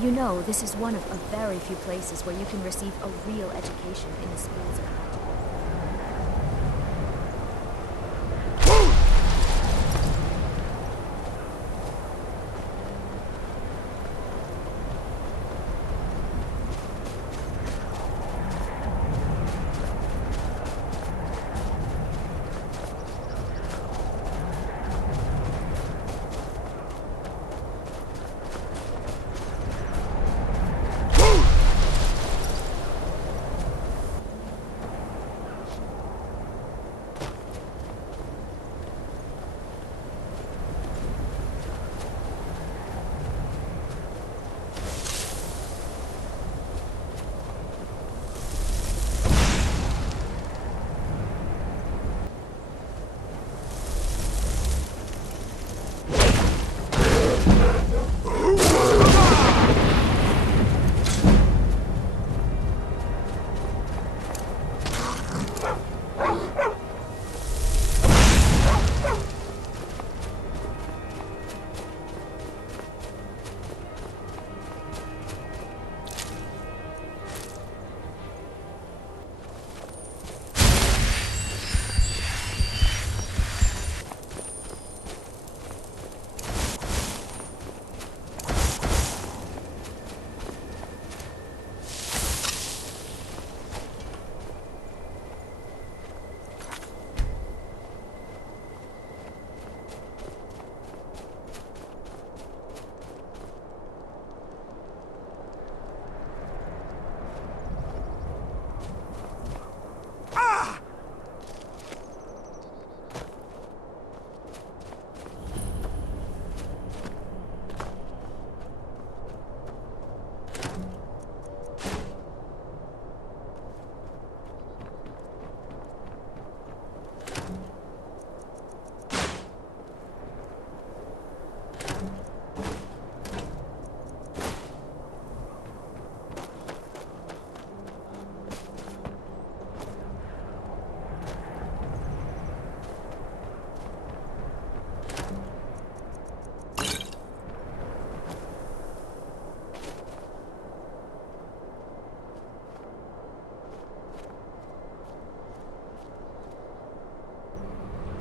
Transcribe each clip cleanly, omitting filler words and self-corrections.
You know, this is one of a very few places where you can receive a real education in the schools of magic.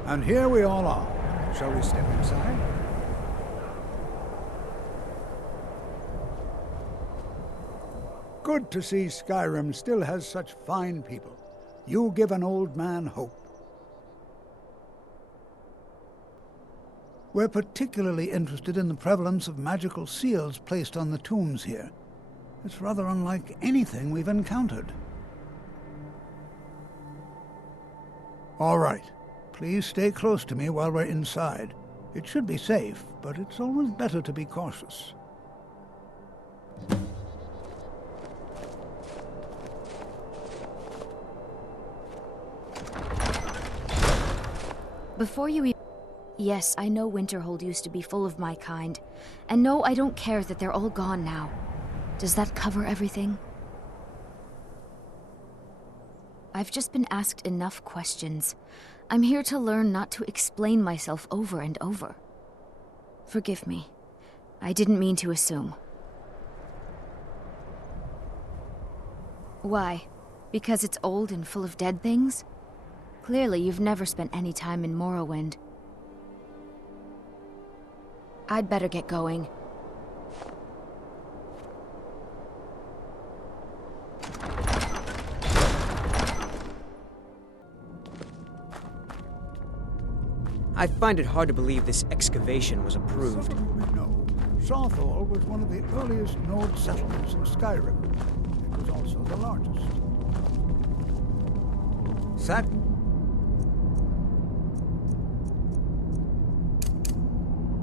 And here we all are. Shall we step inside? Good to see Skyrim still has such fine people. You give an old man hope. We're particularly interested in the prevalence of magical seals placed on the tombs here. It's rather unlike anything we've encountered. All right. Please stay close to me while we're inside. It should be safe, but it's always better to be cautious. Before you Yes, I know Winterhold used to be full of my kind. And no, I don't care that they're all gone now. Does that cover everything? I've just been asked enough questions. I'm here to learn not to explain myself over and over. Forgive me. I didn't mean to assume. Why? Because it's old and full of dead things? Clearly, you've never spent any time in Morrowind. I'd better get going. I find it hard to believe this excavation was approved. No. Saarthal was one of the earliest node settlements in Skyrim. It was also the largest.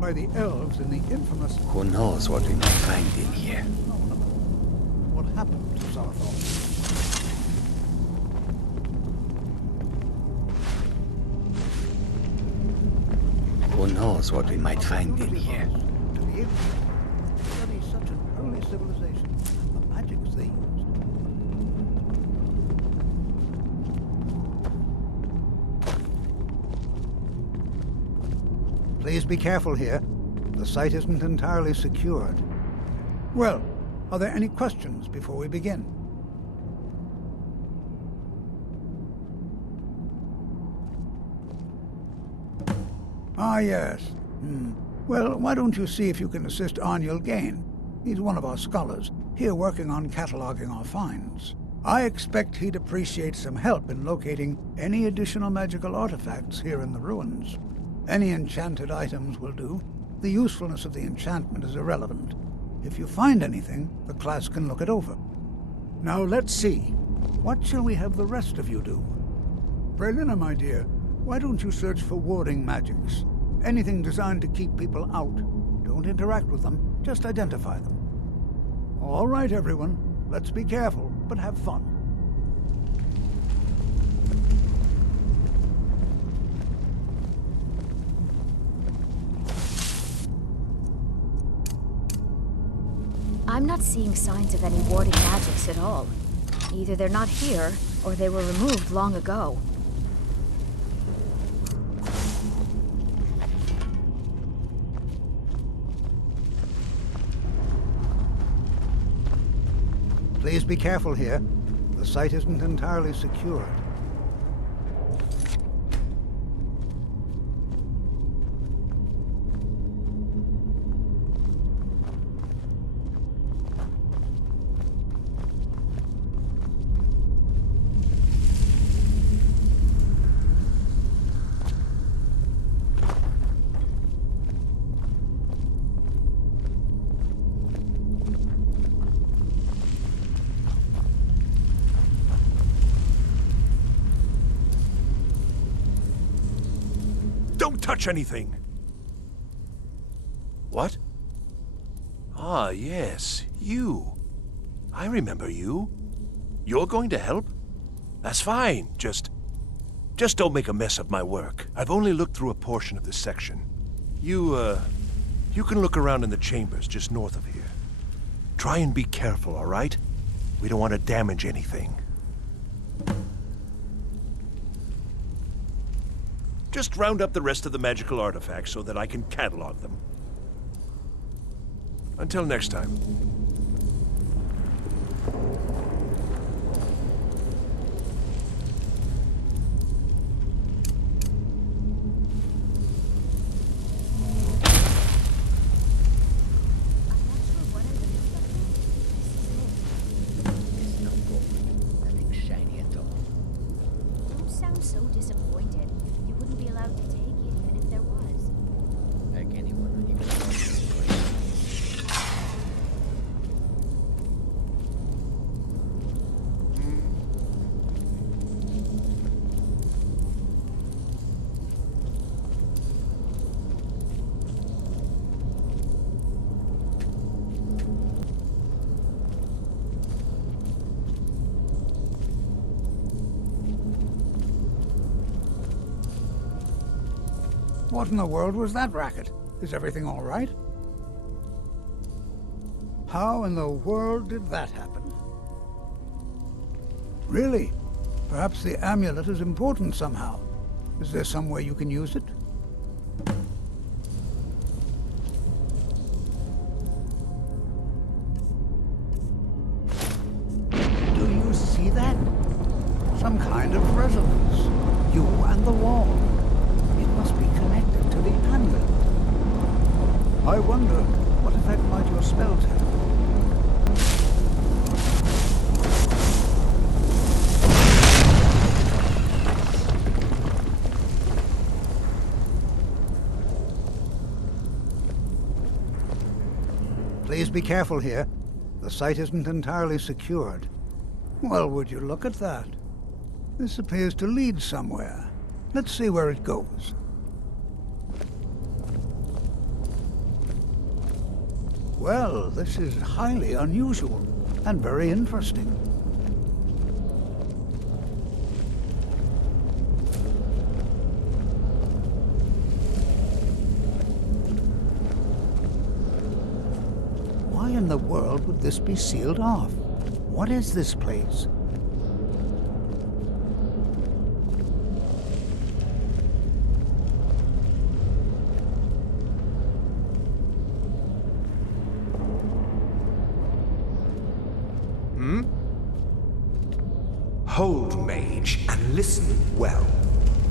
By the elves in the infamous... Who knows what we might find in here? What happened to Saarthal? Who knows what we might find in here? To be able to study such an early civilization and the magics they used. Please be careful here. The site isn't entirely secured. Well, Are there any questions before we begin? Ah, yes. Well, why don't you see if you can assist Arniel Gain? He's one of our scholars, here working on cataloging our finds. I expect he'd appreciate some help in locating any additional magical artifacts here in the ruins. Any enchanted items will do. The usefulness of the enchantment is irrelevant. If you find anything, the class can look it over. Now let's see. What shall we have the rest of you do? Brelina, my dear, why don't you search for warding magics? Anything designed to keep people out. Don't interact with them, just identify them. All right, everyone. Let's be careful, but have fun. I'm not seeing signs of any warding magics at all. Either they're not here, or they were removed long ago. Please be careful here. The site isn't entirely secured. Don't touch anything! What? Ah, yes, you. I remember you. You're going to help? That's fine, just don't make a mess of my work. I've only looked through a portion of this section. You can look around in the chambers just north of here. Try and be careful, all right? We don't want to damage anything. Just round up the rest of the magical artifacts so that I can catalog them. Until next time. Nothing shiny at all. Don't sound so disappointed. You wouldn't be allowed to take it even if there was. Like anyone on your What in the world was that racket? Is everything all right? How in the world did that happen? Really? Perhaps the amulet is important somehow. Is there some way you can use it? Do you see that? Some kind of resonance. You and the wall. It must be connected to the amulet. I wonder, what effect might your spells have? Please be careful here. The site isn't entirely secured. Well, would you look at that? This appears to lead somewhere. Let's see where it goes. Well, this is highly unusual and very interesting. Why in the world would this be sealed off? What is this place? mage, and listen well.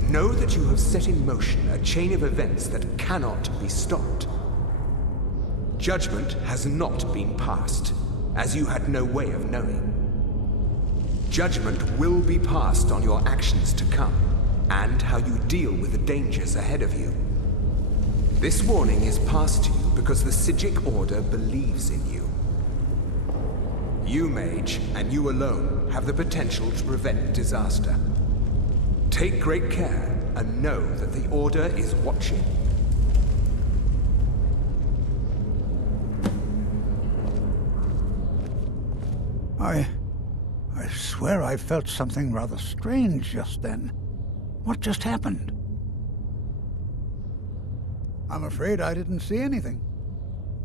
Know that you have set in motion a chain of events that cannot be stopped. Judgment has not been passed, as you had no way of knowing. Judgment will be passed on your actions to come, and how you deal with the dangers ahead of you. This warning is passed to you because the Psijic Order believes in you. You, mage, and you alone, have the potential to prevent disaster. Take great care, and know that the Order is watching. I swear I felt something rather strange just then. What just happened? I'm afraid I didn't see anything.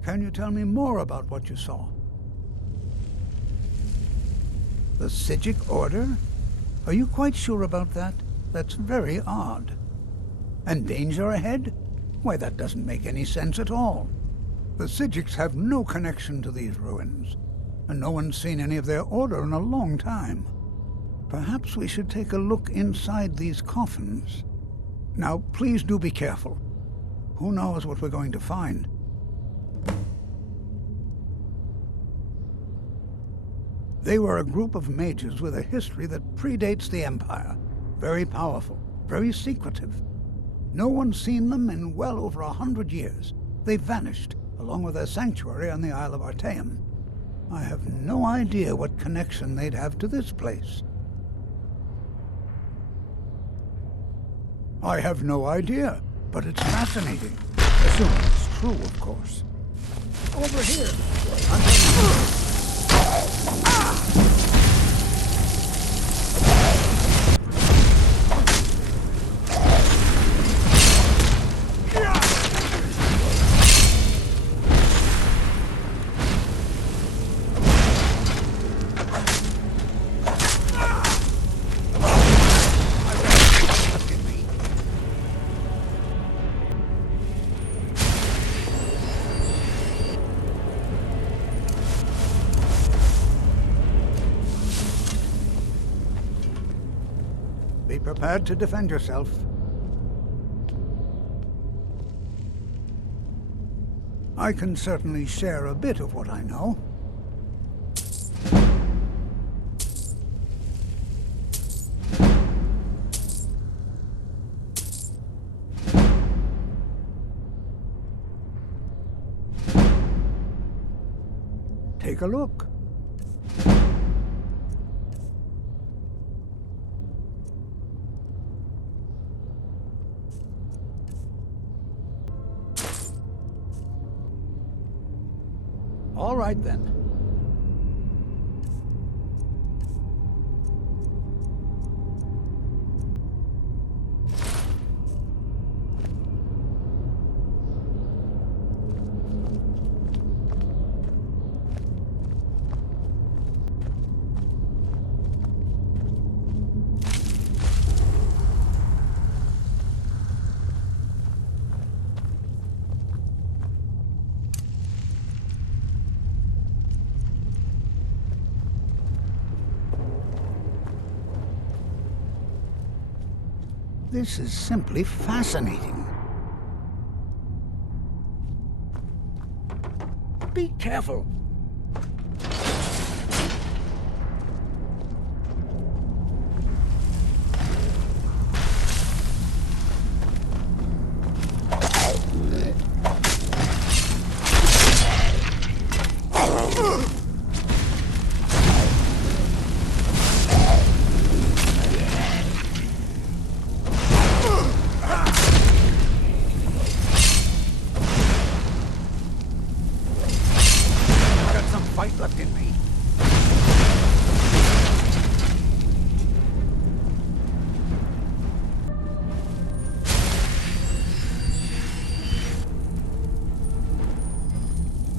Can you tell me more about what you saw? The Psijic Order? Are you quite sure about that? That's very odd. And danger ahead? Why, that doesn't make any sense at all. The Psijics have no connection to these ruins, and no one's seen any of their order in a long time. Perhaps we should take a look inside these coffins. Now, please do be careful. Who knows what we're going to find? They were a group of mages with a history that predates the Empire. Very powerful, very secretive. No one's seen them in well over 100 years. They vanished, along with their sanctuary on the Isle of Artaeum. I have no idea what connection they'd have to this place. I have no idea, but it's fascinating. Assuming it's true, of course. Over here! Be prepared to defend yourself. I can certainly share a bit of what I know. Take a look. All right, then. This is simply fascinating. Be careful. Left in me.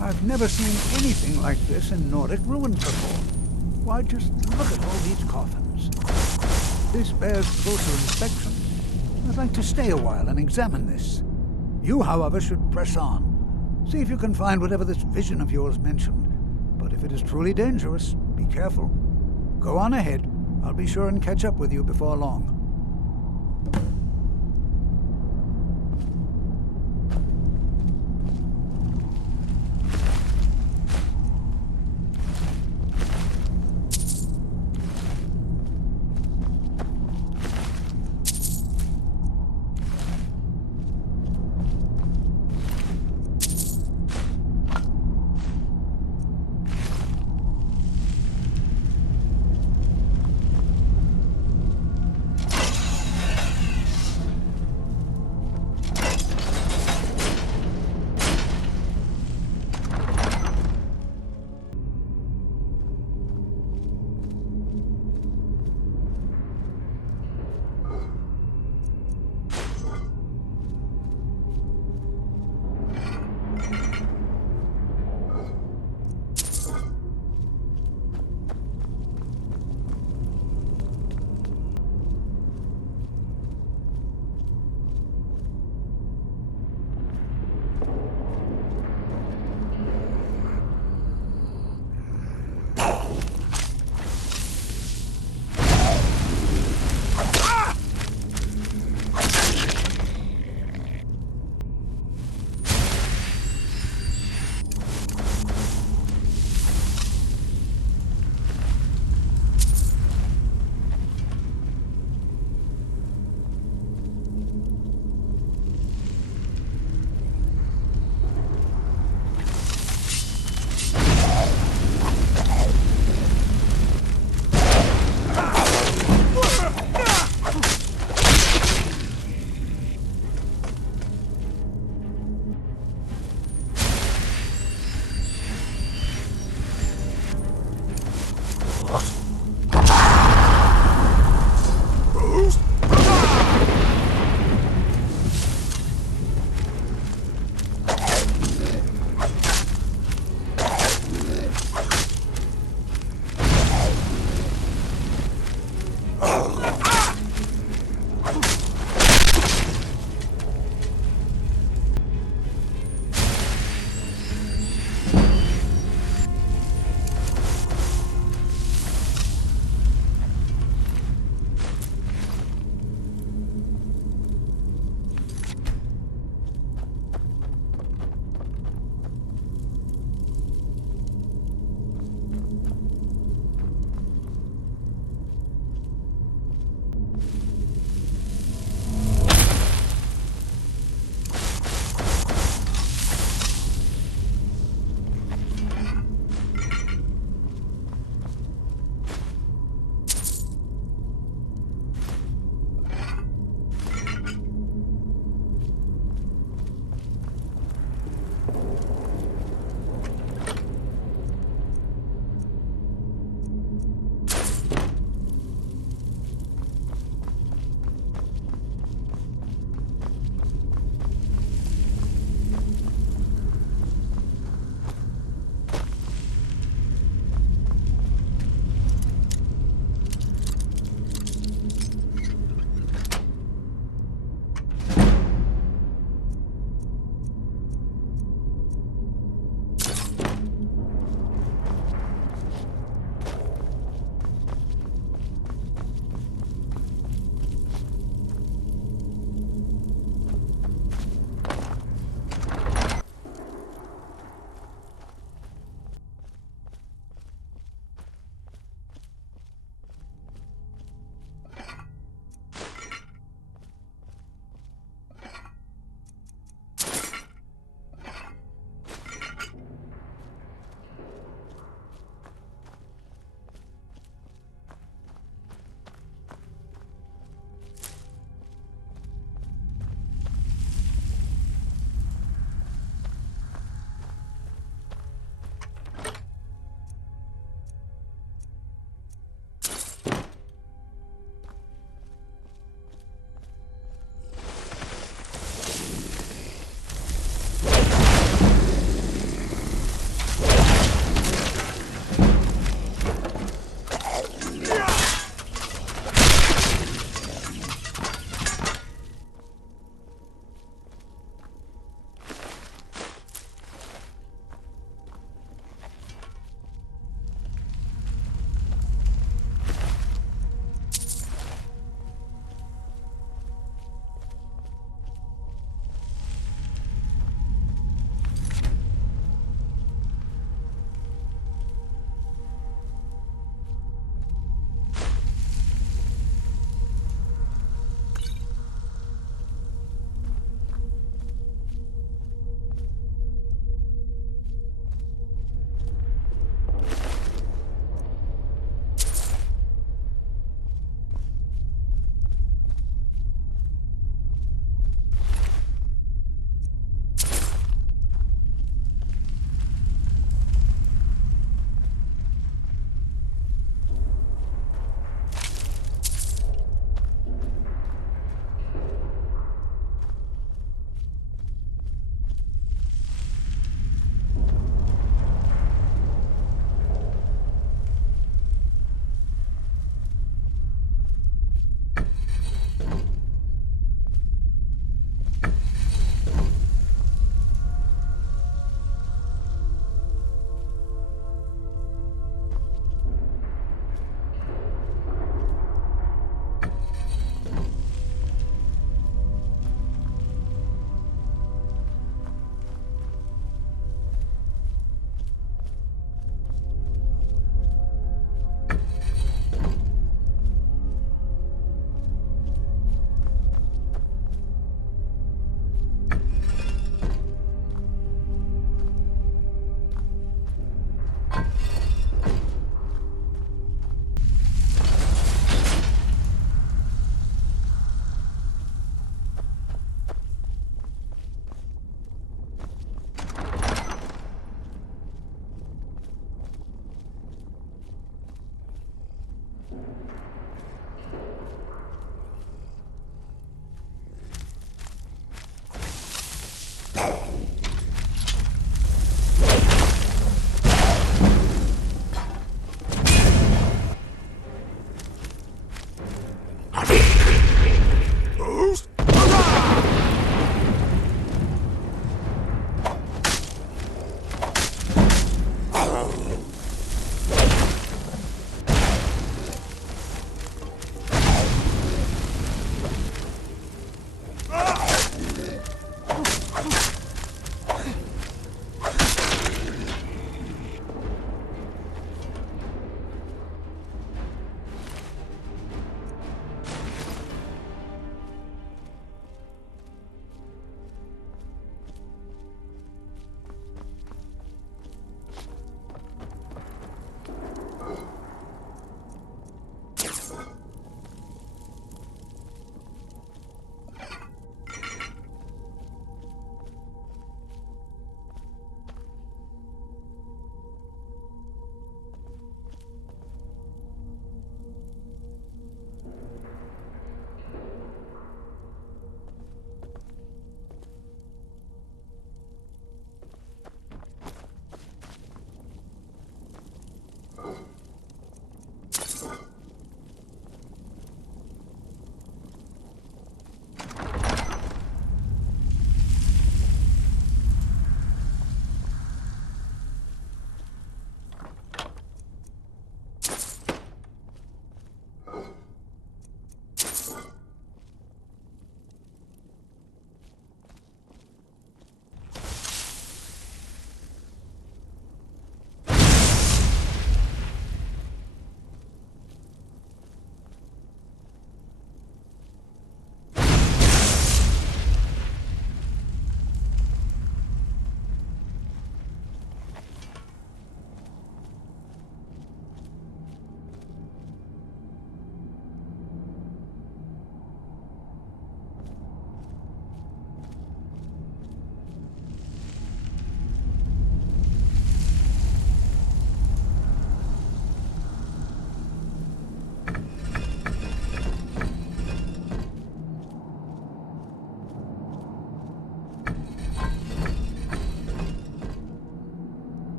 I've never seen anything like this in Nordic ruins before. Why, just look at all these coffins. This bears closer inspection. I'd like to stay a while and examine this. You, however, should press on. See if you can find whatever this vision of yours mentioned. But if it is truly dangerous, be careful. Go on ahead. I'll be sure and catch up with you before long.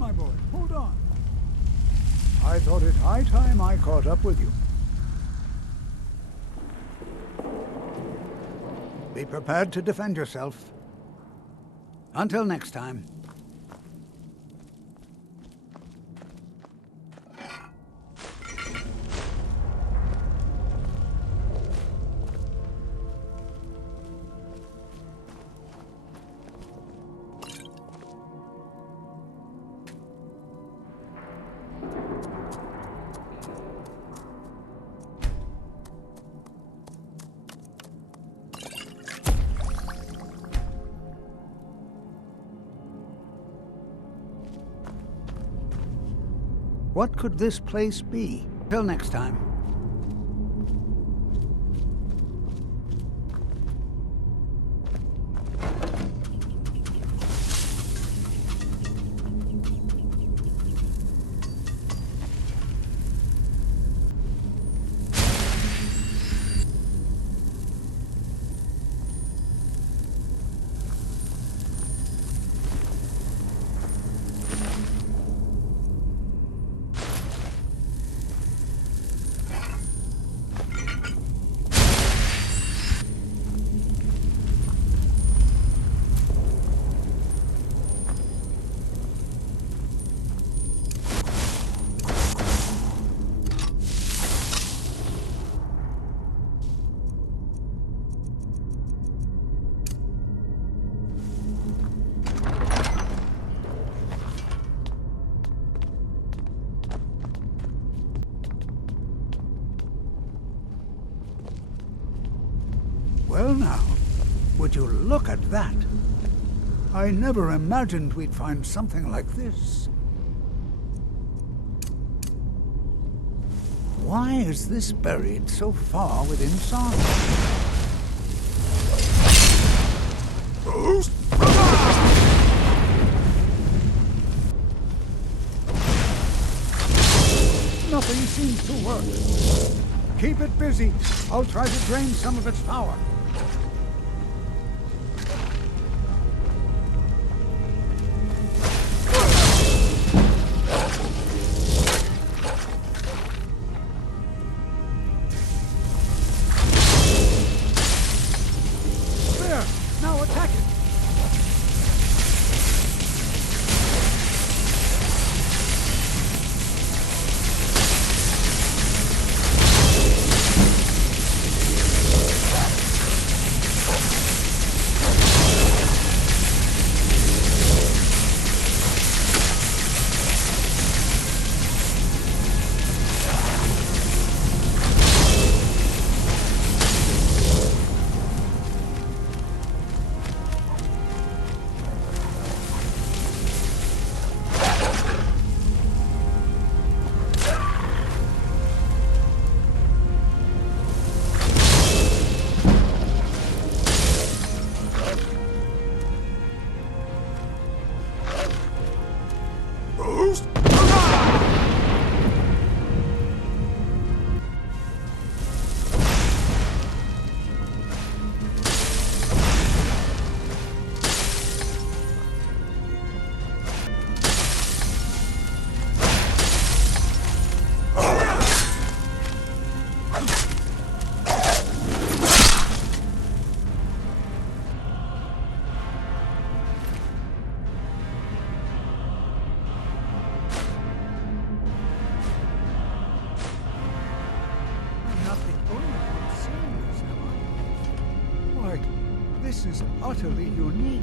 my boy. Hold on. I thought it high time I caught up with you. Be prepared to defend yourself. Until next time. What could this place be? Till next time. Well now, would you look at that? I never imagined we'd find something like this. Why is this buried so far within Saarthal? Nothing seems to work. Keep it busy. I'll try to drain some of its power. This is utterly unique.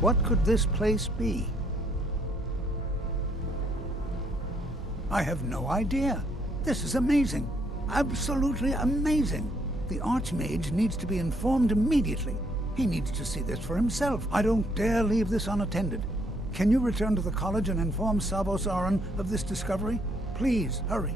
What could this place be? I have no idea. This is amazing. Absolutely amazing. The Arch-Mage needs to be informed immediately. He needs to see this for himself. I don't dare leave this unattended. Can you return to the college and inform Sabo-Saran of this discovery? Please, hurry.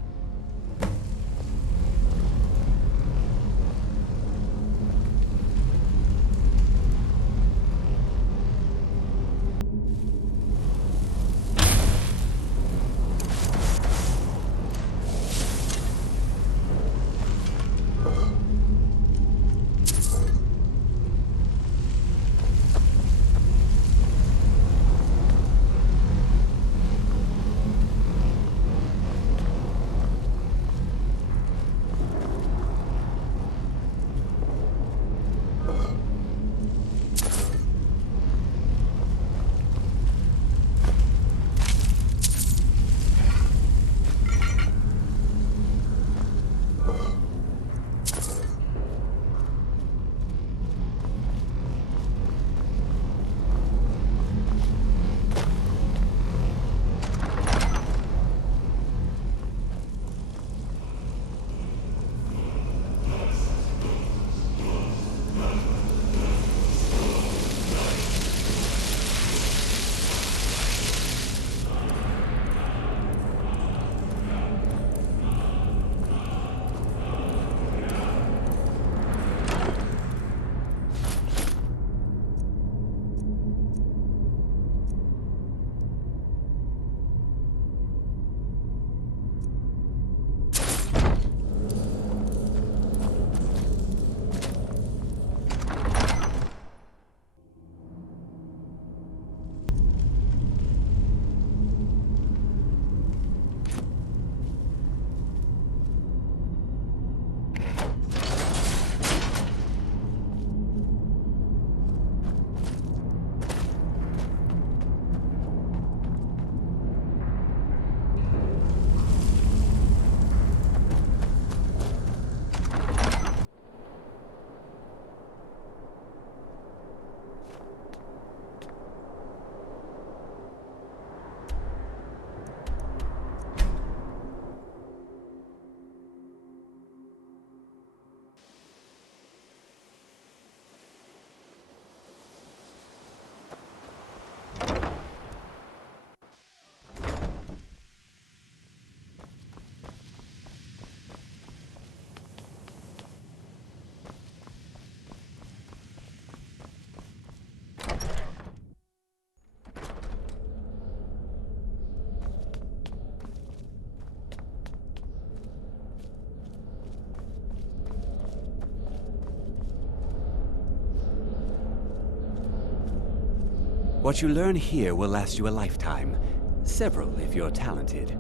What you learn here will last you a lifetime. Several, if you're talented.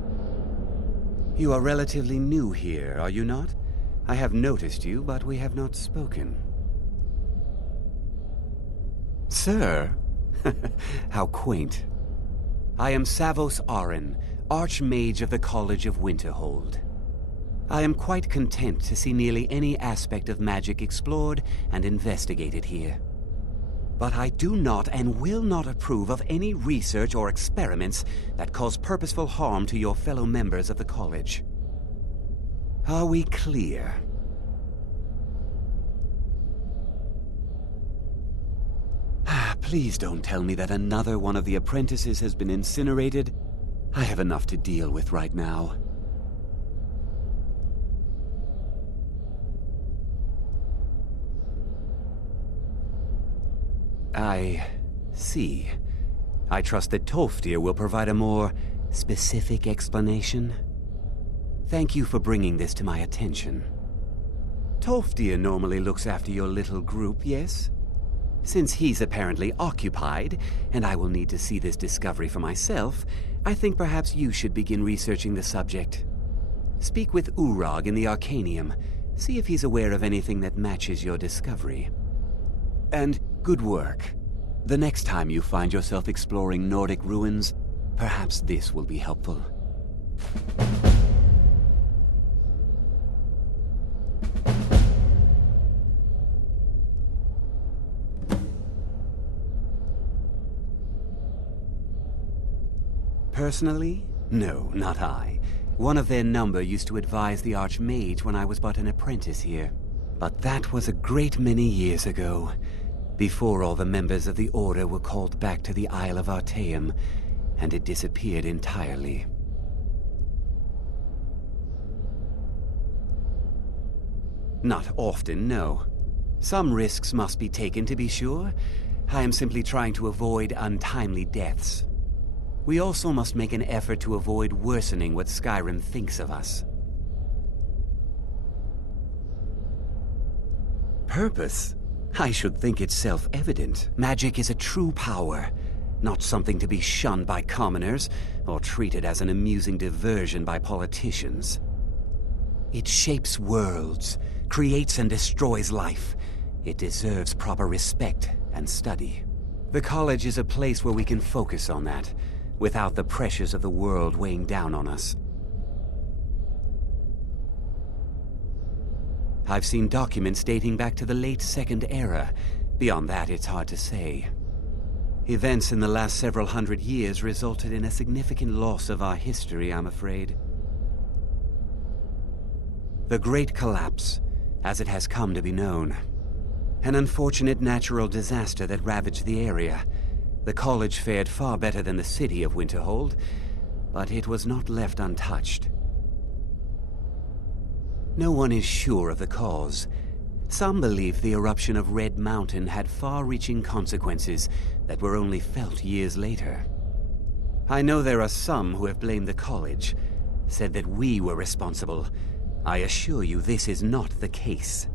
You are relatively new here, are you not? I have noticed you, but we have not spoken. Sir? How quaint. I am Savos Arin, Arch-Mage of the College of Winterhold. I am quite content to see nearly any aspect of magic explored and investigated here. But I do not and will not approve of any research or experiments that cause purposeful harm to your fellow members of the college. Are we clear? Please don't tell me that another one of the apprentices has been incinerated. I have enough to deal with right now. I see. I trust that Tolfdir will provide a more specific explanation. Thank you for bringing this to my attention. Tolfdir normally looks after your little group, yes? Since he's apparently occupied, and I will need to see this discovery for myself, I think perhaps you should begin researching the subject. Speak with Urag in the Arcanium. See if he's aware of anything that matches your discovery. And good work. The next time you find yourself exploring Nordic ruins, perhaps this will be helpful. Personally? No, not I. One of their number used to advise the Arch-Mage when I was but an apprentice here. But that was a great many years ago, before all the members of the Order were called back to the Isle of Artaeum, and it disappeared entirely. Not often, no. Some risks must be taken, to be sure. I am simply trying to avoid untimely deaths. We also must make an effort to avoid worsening what Skyrim thinks of us. Purpose? I should think it's self-evident. Magic is a true power, not something to be shunned by commoners, or treated as an amusing diversion by politicians. It shapes worlds, creates and destroys life. It deserves proper respect and study. The college is a place where we can focus on that, without the pressures of the world weighing down on us. I've seen documents dating back to the late Second Era. Beyond that, it's hard to say. Events in the last several hundred years resulted in a significant loss of our history, I'm afraid. The Great Collapse, as it has come to be known. An unfortunate natural disaster that ravaged the area. The college fared far better than the city of Winterhold, but it was not left untouched. No one is sure of the cause. Some believe the eruption of Red Mountain had far-reaching consequences that were only felt years later. I know there are some who have blamed the college, said that we were responsible. I assure you this is not the case.